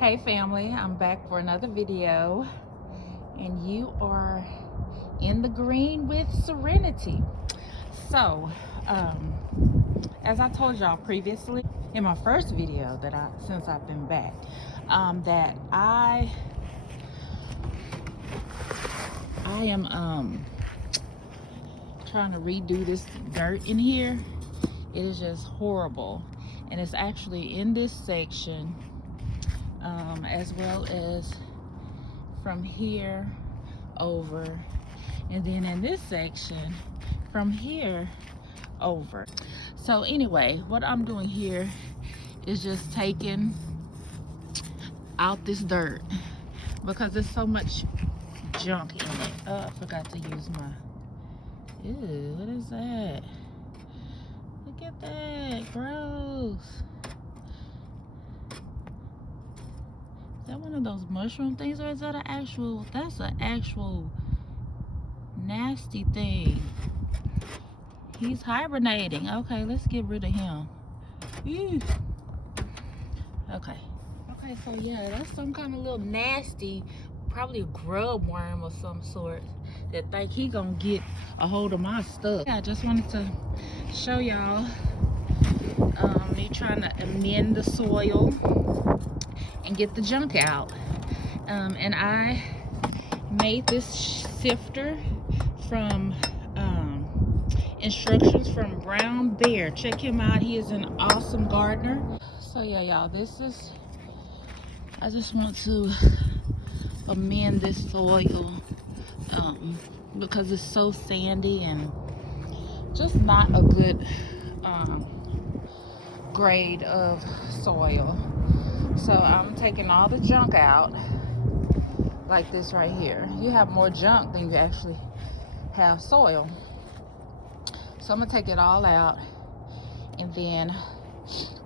Hey family, I'm back for another video, and you are in the green with Serenity. So as I told y'all previously in my first video that since I've been back, that I am trying to redo this dirt in here. It is just horrible, and it's actually in this section, as well as from here over, and then in this section from here over. So anyway, what I'm doing here is just taking out this dirt because there's so much junk in it. Oh, I forgot to use my, ew, what is that? Look at that, gross. Is that one of those mushroom things, or is that that's an actual nasty thing? He's hibernating. Okay, let's get rid of him. Ew. Okay, so yeah, that's some kind of little nasty, probably a grub worm of some sort that think he gonna get a hold of my stuff. Yeah, I just wanted to show y'all me trying to amend the soil and get the junk out. And I made this sifter from instructions from Brown Bear. Check him out. He is an awesome gardener. So yeah, y'all, I just want to amend this soil because it's so sandy and just not a good grade of soil. So I'm taking all the junk out like this right here. You have more junk than you actually have soil. So I'm gonna take it all out, and then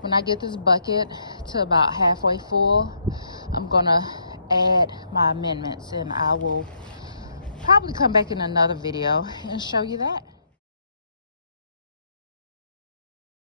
when I get this bucket to about halfway full, I'm gonna add my amendments, and I will probably come back in another video and show you that.